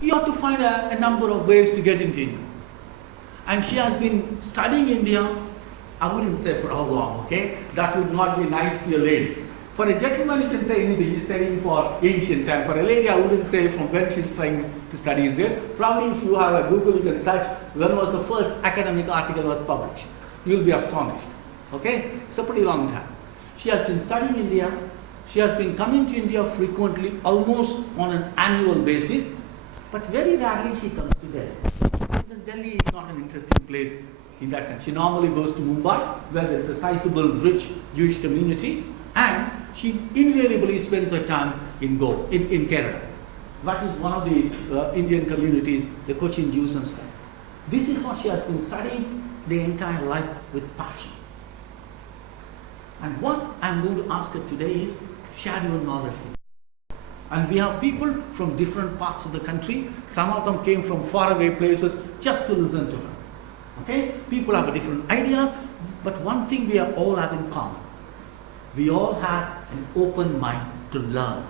you have to find a number of ways to get into India. And she has been studying India, I wouldn't say for how long, okay? That would not be nice to a lady. For a gentleman, you can say anything. He's studying for ancient time. For a lady, I wouldn't say from when she's trying to study Israel. Probably if you have a Google, you can search when was the first academic article was published. You'll be astonished, okay? It's a pretty long time. She has been studying India. She has been coming to India frequently, almost on an annual basis. But very rarely she comes to Delhi. Because Delhi is not an interesting place in that sense. She normally goes to Mumbai, where there is a sizable, rich Jewish community, and she invariably spends her time in Kerala. That is one of the Indian communities, the Cochin Jews and stuff. This is what she has been studying the entire life with passion. And what I'm going to ask her today is, share your knowledge with me. And we have people from different parts of the country. Some of them came from faraway places just to listen to her. Okay? People have different ideas, but one thing we are all have in common. We all have an open mind to learn.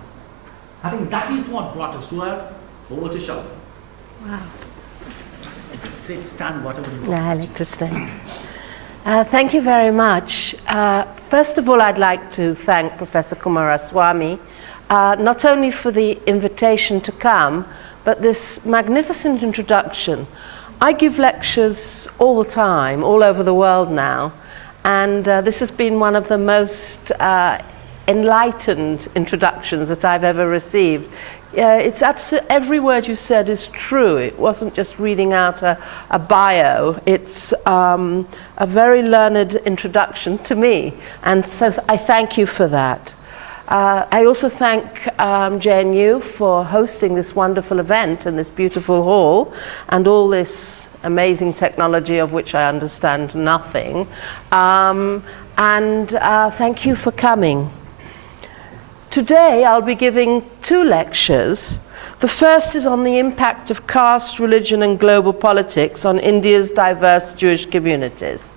I think that is what brought us to her. Over to Shalva. Wow. Sit, stand, whatever you want. No, I like to stay. Thank you very much. First of all, I'd like to thank Professor Kumaraswamy, not only for the invitation to come, but this magnificent introduction. I give lectures all the time, all over the world now, and this has been one of the most enlightened introductions that I've ever received. It's every word you said is true. It wasn't just reading out a bio. It's a very learned introduction to me, and so I thank you for that. I also thank JNU for hosting this wonderful event in this beautiful hall and all this amazing technology of which I understand nothing. Thank you for coming. Today I'll be giving 2 lectures. The first is on the impact of caste, religion and global politics on India's diverse Jewish communities.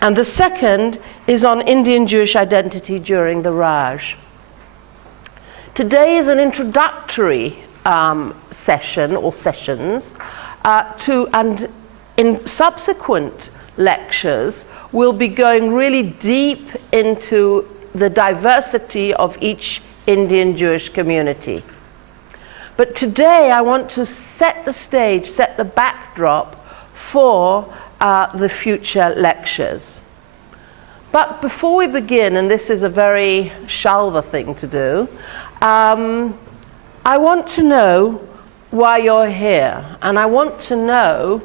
And the second is on Indian Jewish identity during the Raj. Today is an introductory session or sessions and in subsequent lectures we'll be going really deep into the diversity of each Indian Jewish community. But today I want to set the stage, set the backdrop for the future lectures. But before we begin, and this is a very Shalva thing to do, I want to know why you're here. And I want to know,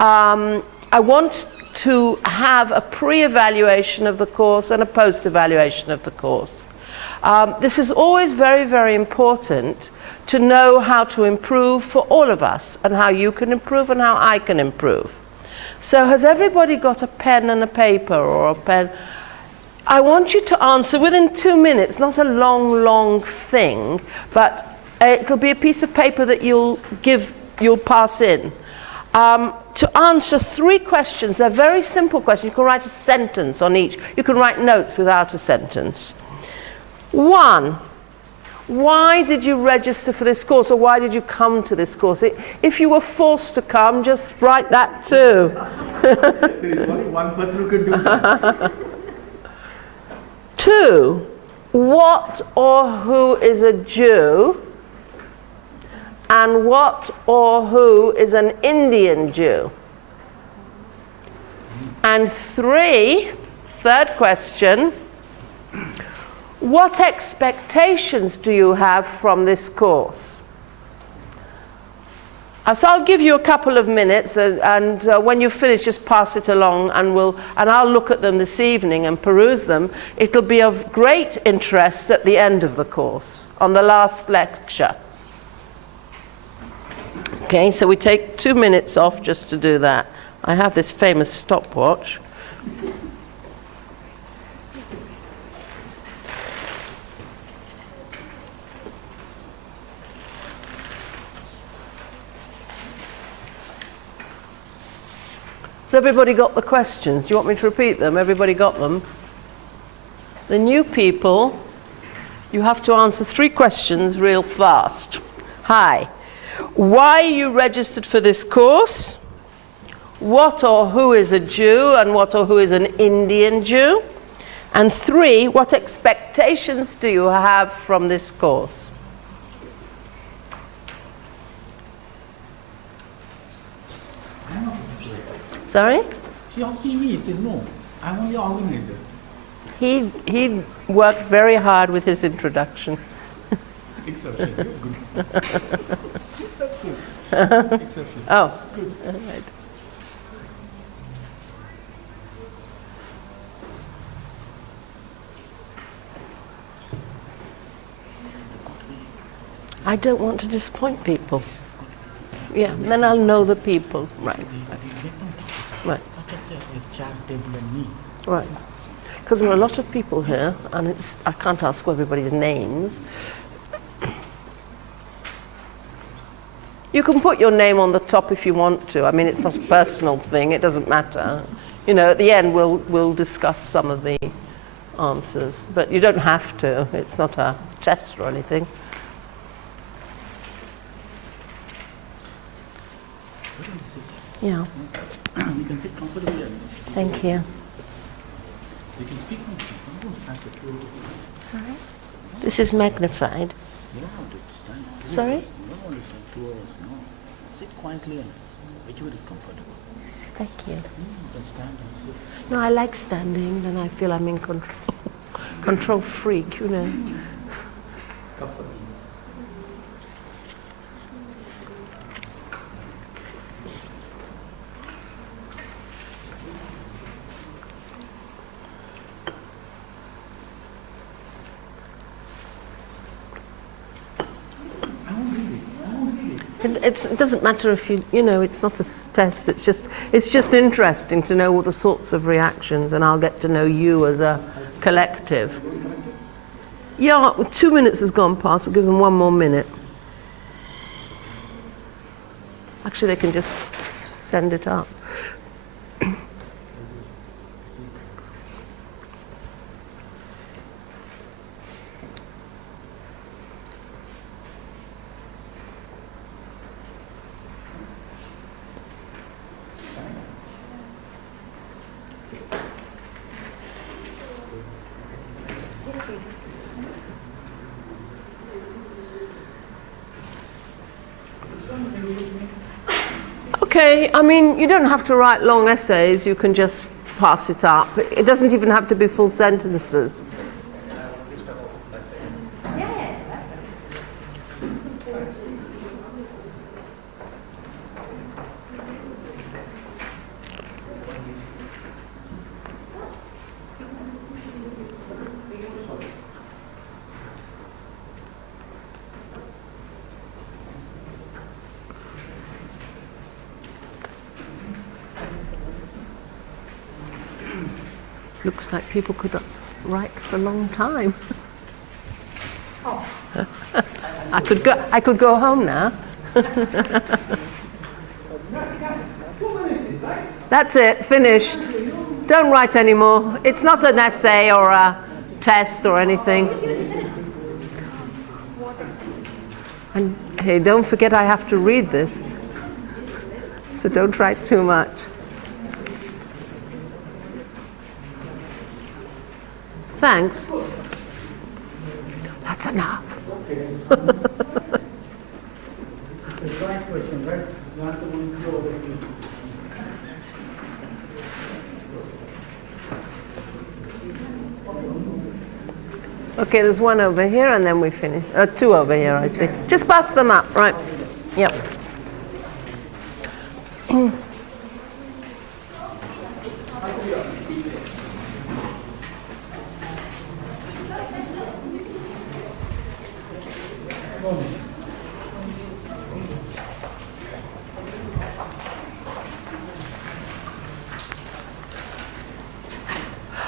I want to have a pre-evaluation of the course and a post-evaluation of the course. This is always very, very important to know how to improve for all of us, and how you can improve and how I can improve. So has everybody got a pen and a paper or a pen? I want you to answer within 2 minutes, not a long thing, but it'll be a piece of paper that you'll pass in. To answer 3 questions. They're very simple questions. You can write a sentence on each. You can write notes without a sentence. 1, why did you register for this course, or why did you come to this course? If you were forced to come, just write that too. There is only one person who can do that. 2, what or who is a Jew? And what or who is an Indian Jew? And 3, third question, what expectations do you have from this course? So I'll give you a couple of minutes, and when you finish, just pass it along, and I'll look at them this evening and peruse them. It'll be of great interest at the end of the course, on the last lecture. Okay, so we take 2 minutes off just to do that. I have this famous stopwatch. So everybody got the questions? Do you want me to repeat them? Everybody got them? The new people, you have to answer 3 questions real fast. Hi. why you registered for this course, what or who is a Jew and what or who is an Indian Jew, and 3, what expectations do you have from this course? I'm not. Sorry? She asking me, I said, no, I'm only organizer. He worked very hard with his introduction. Exception. Good. That's good. Exception. Oh. Good. All right. I don't want to disappoint people. Yeah, then I'll know the people. Right. Right. Not just it's chat table and me. Right. Because there are a lot of people here, and I can't ask everybody's names. You can put your name on the top if you want to. I mean, it's not a personal thing. It doesn't matter. You know, at the end, we'll discuss some of the answers. But you don't have to. It's not a test or anything. Yeah. You can sit comfortably. Thank you. You can speak comfortably. Sorry? This is magnified. You don't want to stand. Sorry? You don't want to stand 2 hours. No. Sit quietly and whichever is comfortable. Thank you. You can stand and sit. No, I like standing, then I feel I'm in control. Control freak, you know. Comfortable. It doesn't matter if you know, it's not a test, it's just interesting to know all the sorts of reactions, and I'll get to know you as a collective. Yeah, 2 minutes has gone past, we'll give them 1 more minute. Actually, they can just send it up. Okay, I mean, you don't have to write long essays, you can just pass it up. It doesn't even have to be full sentences. Looks like people could write for a long time. Oh. I could go home now. That's it, finished. Don't write anymore. It's not an essay or a test or anything. And hey, don't forget I have to read this. So don't write too much. Thanks. That's enough. The last question, right? Not the one you already. Okay, there's 1 over here and then we finish. 2 over here, I see. Just pass them up, right? Yep.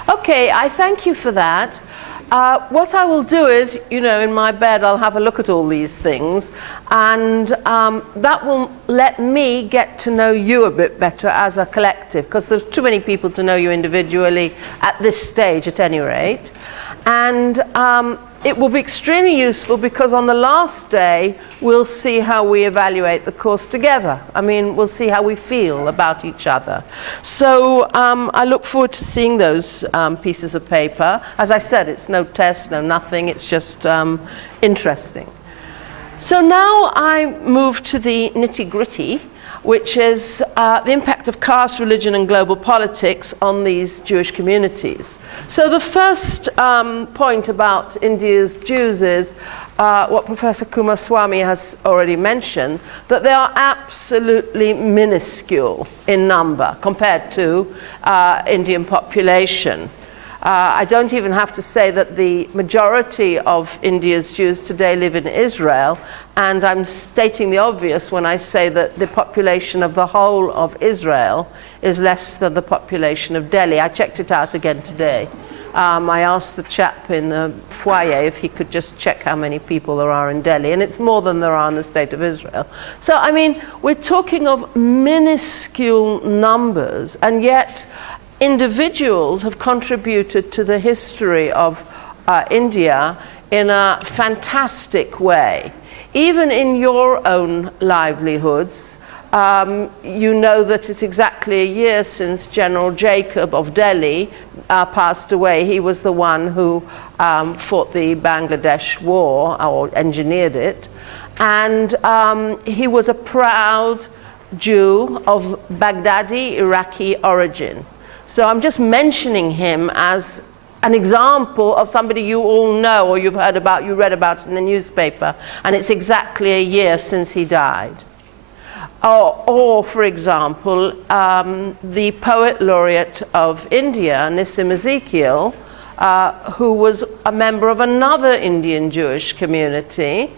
Okay, I thank you for that. What I will do is, you know, in my bed, I'll have a look at all these things, and that will let me get to know you a bit better as a collective, because there's too many people to know you individually at this stage, at any rate. And it will be extremely useful because on the last day, we'll see how we evaluate the course together. I mean, we'll see how we feel about each other. So I look forward to seeing those pieces of paper. As I said, it's no test, no nothing. It's just interesting. So now I move to the nitty-gritty, which is the impact of caste, religion, and global politics on these Jewish communities. So the first point about India's Jews is what Professor Kumaraswamy has already mentioned, that they are absolutely minuscule in number compared to Indian population. I don't even have to say that the majority of India's Jews today live in Israel, and I'm stating the obvious when I say that the population of the whole of Israel is less than the population of Delhi. I checked it out again today. I asked the chap in the foyer if he could just check how many people there are in Delhi, and it's more than there are in the state of Israel. So, I mean, we're talking of minuscule numbers, and yet individuals have contributed to the history of India in a fantastic way. Even in your own livelihoods, you know that it's exactly a year since General Jacob of Delhi passed away. He was the one who fought the Bangladesh War, or engineered it. And he was a proud Jew of Baghdadi Iraqi origin. So I'm just mentioning him as an example of somebody you all know or you've heard about, you read about in the newspaper, and it's exactly a year since he died. Or for example, the poet laureate of India, Nissim Ezekiel, who was a member of another Indian Jewish community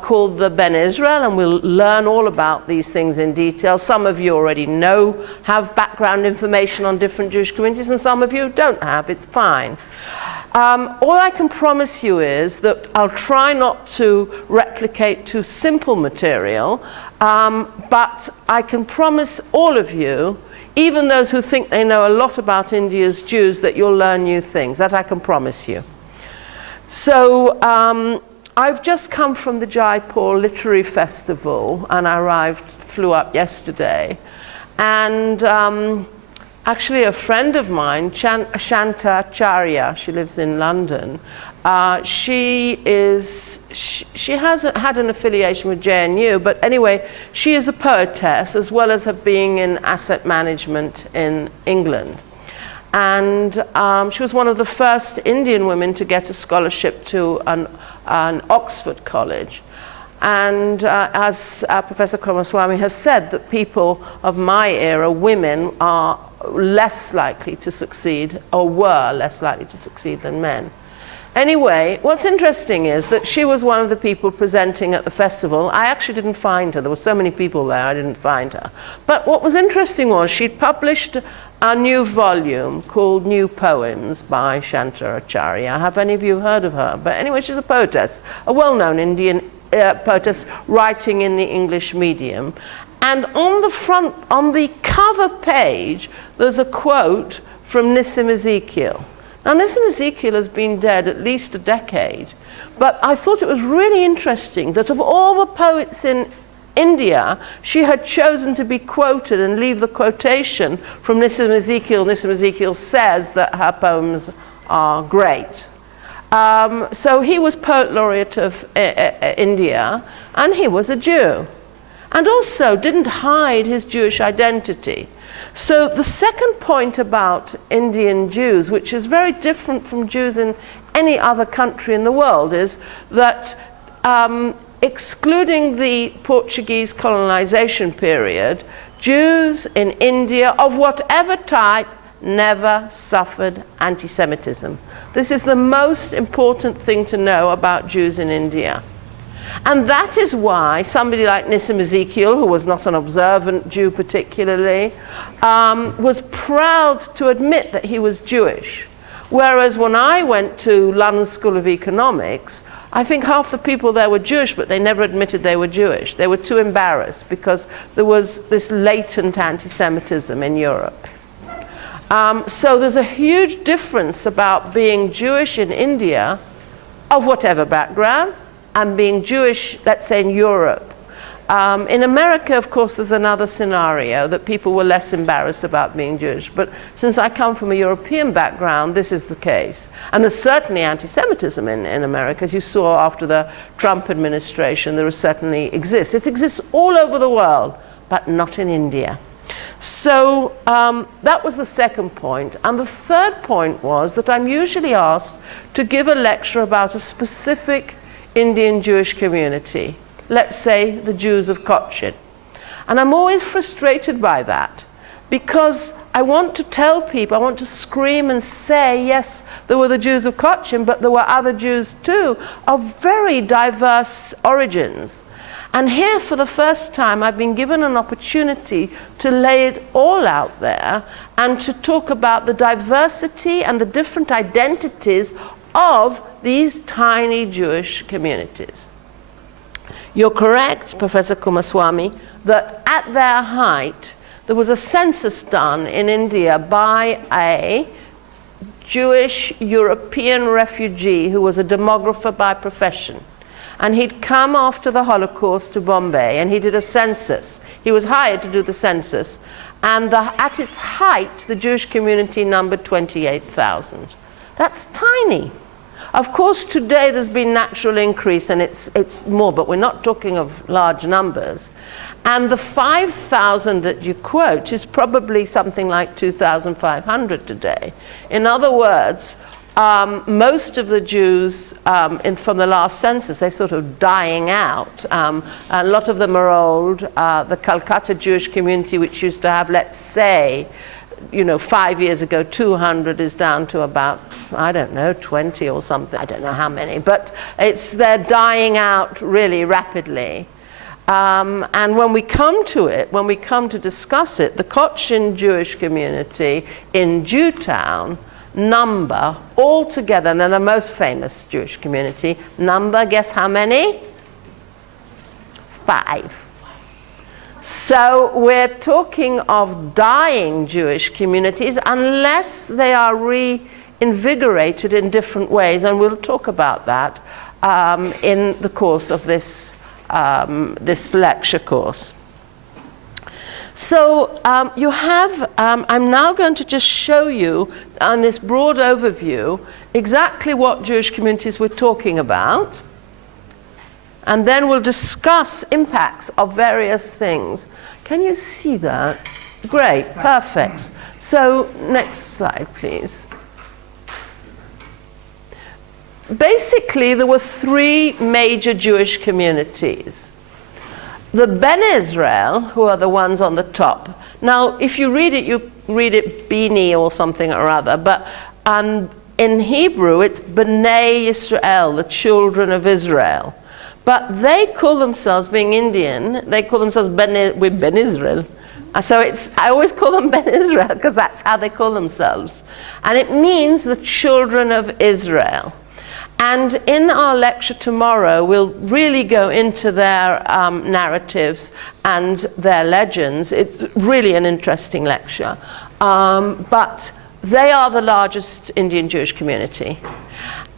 called the Ben Israel, and we'll learn all about these things in detail. Some of you already know, have background information on different Jewish communities, and some of you don't have. It's fine. All I can promise you is that I'll try not to replicate too simple material, but I can promise all of you, even those who think they know a lot about India's Jews, that you'll learn new things. That I can promise you. So I've just come from the Jaipur Literary Festival, and I flew up yesterday. And actually a friend of mine, Shanta Acharya, she lives in London, she has had an affiliation with JNU, but anyway, she is a poetess as well as being in asset management in England. And she was one of the first Indian women to get a scholarship to an Oxford college. And as Professor Kumaraswamy has said, that people of my era, women, are less likely to succeed, or were less likely to succeed than men. Anyway, what's interesting is that she was one of the people presenting at the festival. I actually didn't find her. There were so many people there, I didn't find her. But what was interesting was she'd published a new volume called New Poems by Shanta Acharya. Have any of you heard of her? But anyway, she's a poetess, a well-known Indian poetess writing in the English medium. And on the cover page, there's a quote from Nissim Ezekiel. Now, Nissim Ezekiel has been dead at least a decade, but I thought it was really interesting that of all the poets in India, she had chosen to be quoted and leave the quotation from Nissim Ezekiel. Nissim Ezekiel says that her poems are great. So he was Poet Laureate of India, and he was a Jew, and also didn't hide his Jewish identity. So the second point about Indian Jews, which is very different from Jews in any other country in the world, is that excluding the Portuguese colonization period, Jews in India of whatever type never suffered anti-Semitism. This is the most important thing to know about Jews in India. And that is why somebody like Nissim Ezekiel, who was not an observant Jew particularly, was proud to admit that he was Jewish. Whereas when I went to London School of Economics, I think half the people there were Jewish, but they never admitted they were Jewish. They were too embarrassed because there was this latent anti-Semitism in Europe. So there's a huge difference about being Jewish in India of whatever background, and being Jewish, let's say in Europe. In America, of course, there's another scenario that people were less embarrassed about being Jewish. But since I come from a European background, this is the case. And there's certainly anti-Semitism in America. As you saw after the Trump administration, there certainly exists. It exists all over the world, but not in India. So that was the second point. And the third point was that I'm usually asked to give a lecture about a specific Indian Jewish community. Let's say the Jews of Cochin. And I'm always frustrated by that, because I want to tell people, I want to scream and say, yes, there were the Jews of Cochin, but there were other Jews too, of very diverse origins. And here, for the first time, I've been given an opportunity to lay it all out there and to talk about the diversity and the different identities of these tiny Jewish communities. You're correct, Professor Kumaraswamy, that at their height, there was a census done in India by a Jewish European refugee who was a demographer by profession. And he'd come after the Holocaust to Bombay, and he did a census. He was hired to do the census. And at its height, the Jewish community numbered 28,000. That's tiny. Of course, today there's been natural increase, and it's more, but we're not talking of large numbers. And the 5,000 that you quote is probably something like 2,500 today. In other words, most of the Jews from the last census, they're sort of dying out. A lot of them are old. The Calcutta Jewish community, which used to have, let's say, 5 years ago, 200 is down to about, I don't know, 20 or something. I don't know how many, but they're dying out really rapidly. And when we come to it, when we come to discuss it, the Cochin Jewish community in Jewtown number altogether, and they're the most famous Jewish community, guess how many? 5. So we're talking of dying Jewish communities unless they are reinvigorated in different ways, and we'll talk about that in the course of this lecture course. So you have, I'm now going to just show you on this broad overview exactly what Jewish communities we're talking about. And then we'll discuss impacts of various things. Can you see that? Great, perfect. So next slide, please. Basically, there were 3 major Jewish communities. The Ben Israel, who are the ones on the top. Now, if you read it Bini or something or other, but in Hebrew, it's B'nai Yisrael, the children of Israel. But they call themselves, being Indian, they call themselves Ben Israel. So I always call them Ben Israel because that's how they call themselves. And it means the children of Israel. And in our lecture tomorrow, we'll really go into their narratives and their legends. It's really an interesting lecture. But they are the largest Indian Jewish community.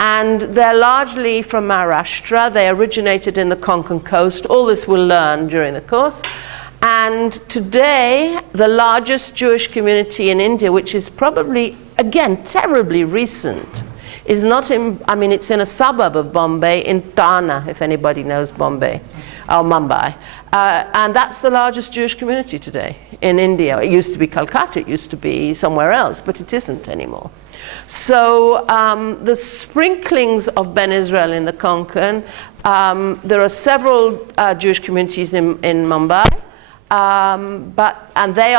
And they're largely from Maharashtra. They originated in the Konkan coast. All this we'll learn during the course. And today, the largest Jewish community in India, which is probably, again, terribly recent, is not in, it's in a suburb of Bombay, in Thane, if anybody knows Bombay, or Mumbai. And that's the largest Jewish community today in India. It used to be Calcutta, it used to be somewhere else, but it isn't anymore. So the sprinklings of Ben Israel in the Konkan, there are several Jewish communities in Mumbai, and they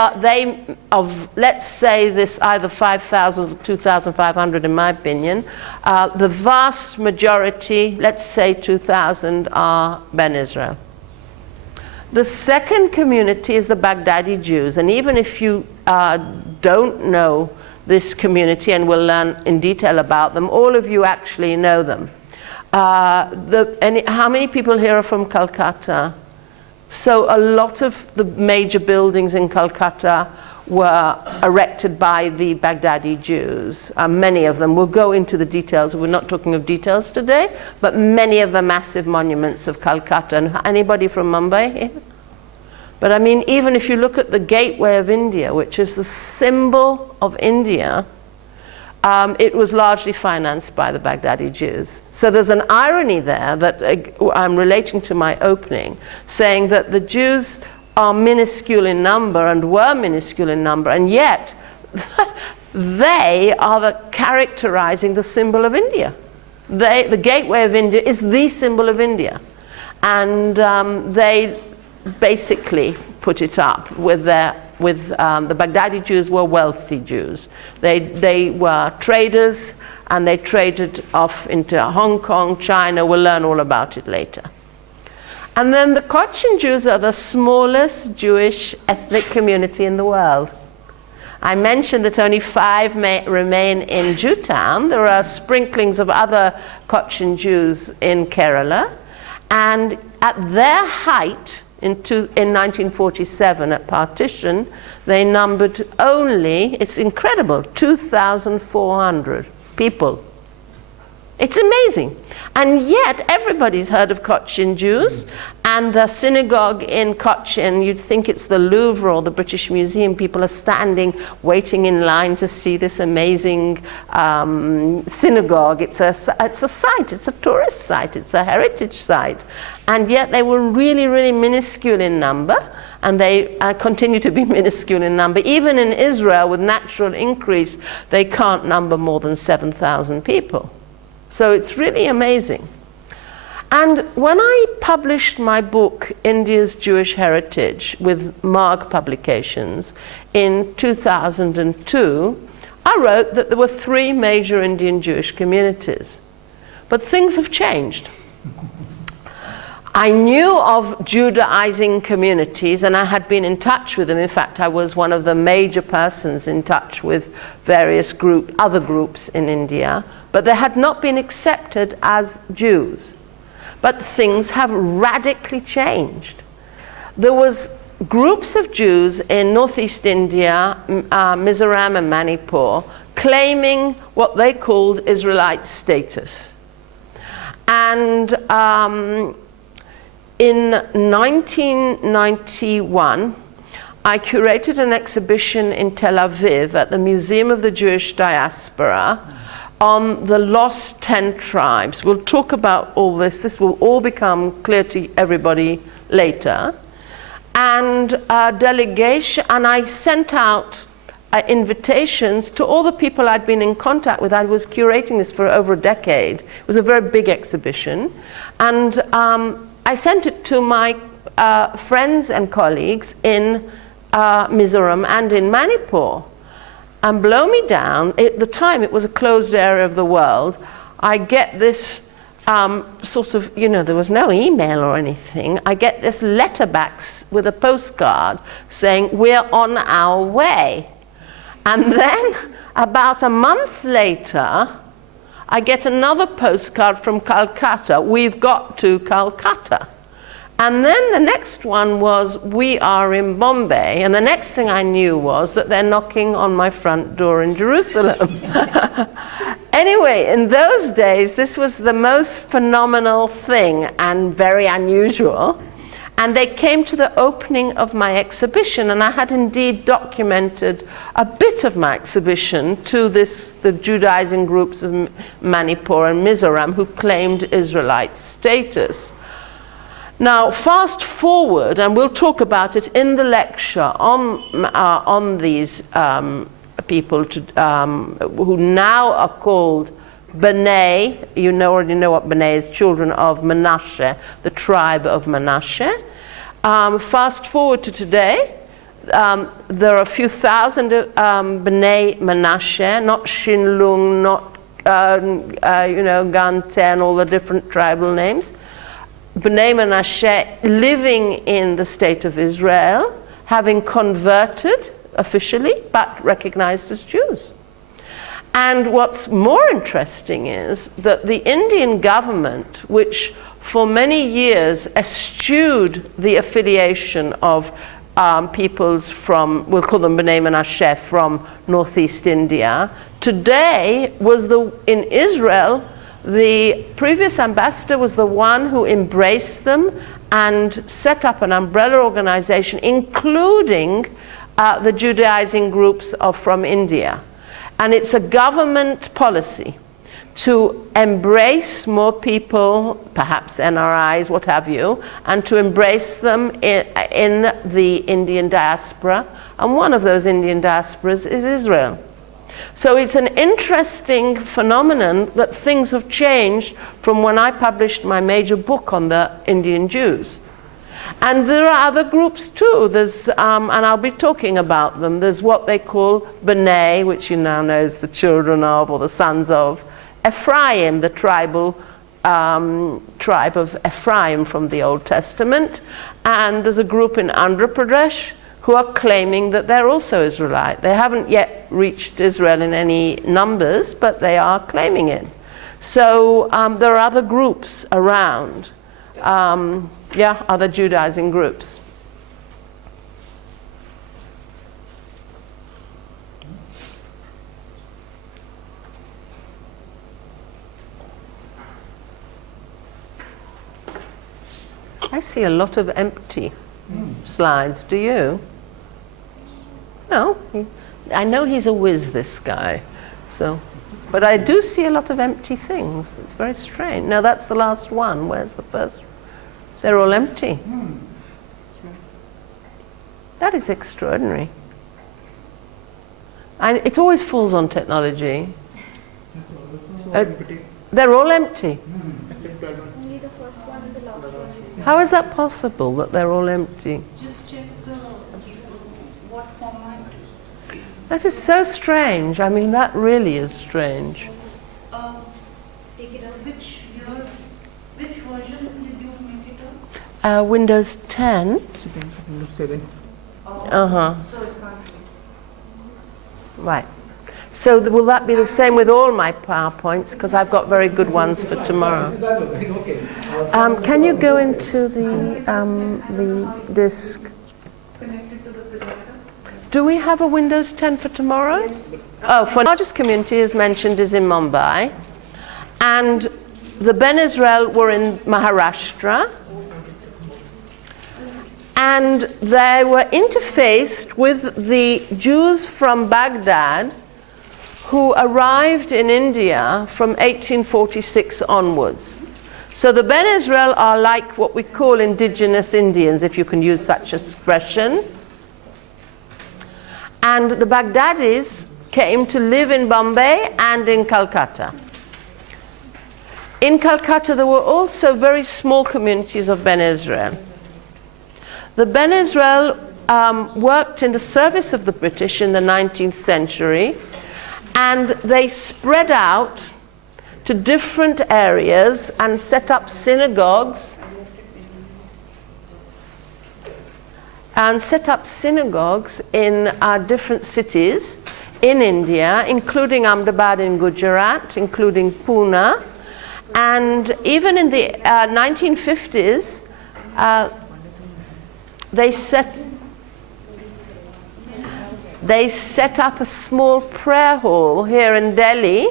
of, let's say, this either 5,000 or 2,500 in my opinion, the vast majority, let's say 2,000, are Ben Israel. The second community is the Baghdadi Jews, and even if you don't know this community, and we'll learn in detail about them, all of you actually know them. How many people here are from Calcutta? So a lot of the major buildings in Calcutta were erected by the Baghdadi Jews. Many of them. We'll go into the details. We're not talking of details today, but many of the massive monuments of Calcutta. And anybody from Mumbai here? But I mean, even if you look at the Gateway of India, which is the symbol of India, it was largely financed by the Baghdadi Jews. So there's an irony there that I'm relating to my opening, saying that the Jews are minuscule in number and were minuscule in number, and yet they are characterizing the symbol of India. The Gateway of India is the symbol of India. And they basically put it up with the Baghdadi Jews were wealthy Jews. They were traders, and they traded off into Hong Kong, China. We'll learn all about it later. And then the Cochin Jews are the smallest Jewish ethnic community in the world. I mentioned that only 5 remain in Jewtown. There are sprinklings of other Cochin Jews in Kerala. And at their height, in 1947 at partition, they numbered only, it's incredible, 2,400 people. It's amazing. And yet everybody's heard of Cochin Jews, and the synagogue in Cochin, you'd think it's the Louvre or the British Museum. People are standing, waiting in line to see this amazing synagogue. It's a site, it's a tourist site, it's a heritage site. And yet they were really, really minuscule in number, and they continue to be minuscule in number. Even in Israel, with natural increase, they can't number more than 7,000 people. So it's really amazing. And when I published my book, India's Jewish Heritage, with Marg Publications in 2002, I wrote that there were 3 major Indian Jewish communities. But things have changed. I knew of Judaizing communities, and I had been in touch with them. In fact, I was one of the major persons in touch with various other groups in India, but they had not been accepted as Jews. But things have radically changed. There was groups of Jews in northeast India, Mizoram and Manipur, claiming what they called Israelite status. And in 1991, I curated an exhibition in Tel Aviv at the Museum of the Jewish Diaspora on the lost 10 tribes. We'll talk about all this. This will all become clear to everybody later. And a delegation, and I sent out invitations to all the people I'd been in contact with. I was curating this for over a decade. It was a very big exhibition. And I sent it to my friends and colleagues in Mizoram and in Manipur. And blow me down, at the time it was a closed area of the world, I get this sort of, there was no email or anything. I get this letter back with a postcard saying, "We're on our way." And then about a month later, I get another postcard from Calcutta. "We've got to Calcutta." And then the next one was, "We are in Bombay." And the next thing I knew was that they're knocking on my front door in Jerusalem. Anyway, in those days, this was the most phenomenal thing and very unusual. And they came to the opening of my exhibition, and I had indeed documented a bit of my exhibition to the Judaizing groups of Manipur and Mizoram who claimed Israelite status. Now, fast forward, and we'll talk about it in the lecture on these people who now are called B'nai. You already know what B'nai is, children of Manasseh, the tribe of Manasseh. Fast forward to today, there are a few thousand B'nai Manasseh, not Shinlung, not Gante, and all the different tribal names. B'nai Manasseh living in the state of Israel, having converted officially, but recognized as Jews. And what's more interesting is that the Indian government, which for many years eschewed the affiliation of peoples from, we'll call them B'nai Menashe, from northeast India, today was in Israel, the previous ambassador was the one who embraced them and set up an umbrella organization, including the Judaizing groups from India. And it's a government policy to embrace more people, perhaps NRIs, what have you, and to embrace them in the Indian diaspora. And one of those Indian diasporas is Israel. So it's an interesting phenomenon that things have changed from when I published my major book on the Indian Jews. And there are other groups too. There's, and I'll be talking about them. There's what they call B'nai, which you now know is the children of, or the sons of, Ephraim, the tribal tribe of Ephraim from the Old Testament. And there's a group in Andhra Pradesh who are claiming that they're also Israelite. They haven't yet reached Israel in any numbers, but they are claiming it. So there are other groups around. Other Judaizing groups. I see a lot of empty slides. Do you? No. I know he's a whiz, this guy. So, but I do see a lot of empty things. It's very strange. No, that's the last one. Where's the first? They're all empty. That is extraordinary. And it always falls on technology. They're all empty. Only the first one and the last one. How is that possible that they're all empty? Just check what format. That is so strange. I mean, that really is strange. Take it out. Which version did you make it on? Windows 10. Windows 7. Uh-huh. So it can't read. Right. So will that be the same with all my PowerPoints? Because I've got very good ones for tomorrow. Can you go into the disk? Connected to the projector. Do we have a Windows 10 for tomorrow? Yes. Oh, for largest community, as mentioned, is in Mumbai. And the Ben Israel were in Maharashtra. And they were interfaced with the Jews from Baghdad who arrived in India from 1846 onwards. So the Ben Israel are like what we call indigenous Indians, if you can use such expression. And the Baghdadis came to live in Bombay and in Calcutta. In Calcutta, there were also very small communities of Ben Israel. The Ben Israel worked in the service of the British in the 19th century, and they spread out to different areas and set up synagogues in different cities in India, including Ahmedabad in Gujarat, including Pune. And even in the 1950s, they set up a small prayer hall here in Delhi.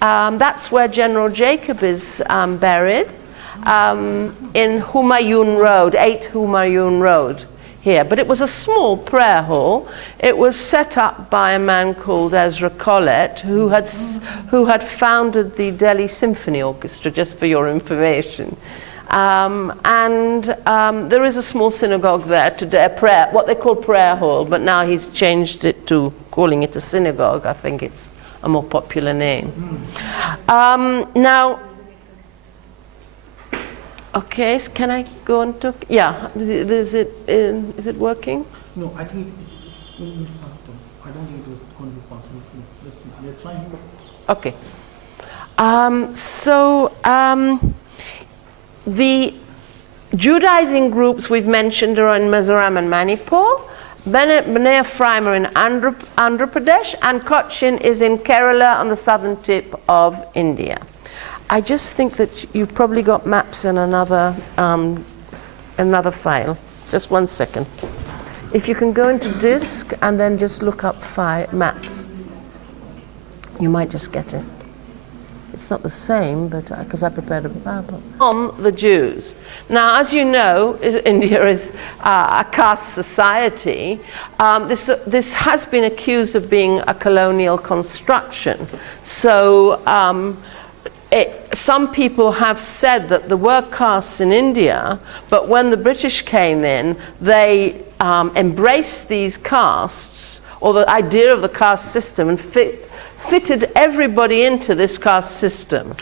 That's where General Jacob is buried, in Humayun Road, 8 Humayun Road here. But it was a small prayer hall. It was set up by a man called Ezra Collett, who had founded the Delhi Symphony Orchestra, just for your information. There is a small synagogue there today, what they call prayer hall, but now he's changed it to calling it a synagogue. I think it's a more popular name. Now, okay, can I go on to? Yeah, is it working? No, I think I don't think it was going to be possible. Let's try. Okay. Judaizing groups we've mentioned are in Mizoram and Manipur. Bnei Ephraim are in Andhra Pradesh, and Cochin is in Kerala on the southern tip of India. I just think that you've probably got maps in another file. Just one second. If you can go into disk and then just look up maps, you might just get it. It's not the same, but because I prepared a PowerPoint. On the Jews. Now, as you know, India is a caste society. This has been accused of being a colonial construction. So some people have said that there were castes in India, but when the British came in, they embraced these castes, or the idea of the caste system, and fitted everybody into this caste system.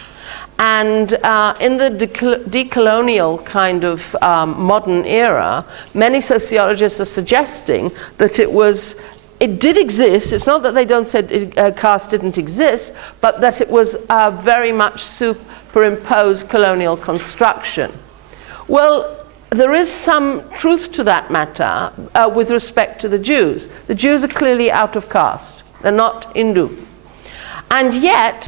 And in the decolonial kind of modern era, many sociologists are suggesting that it did exist. It's not that they don't say caste didn't exist, but that it was a very much superimposed colonial construction. Well, there is some truth to that matter with respect to the Jews. The Jews are clearly out of caste. They're not Hindu. And yet,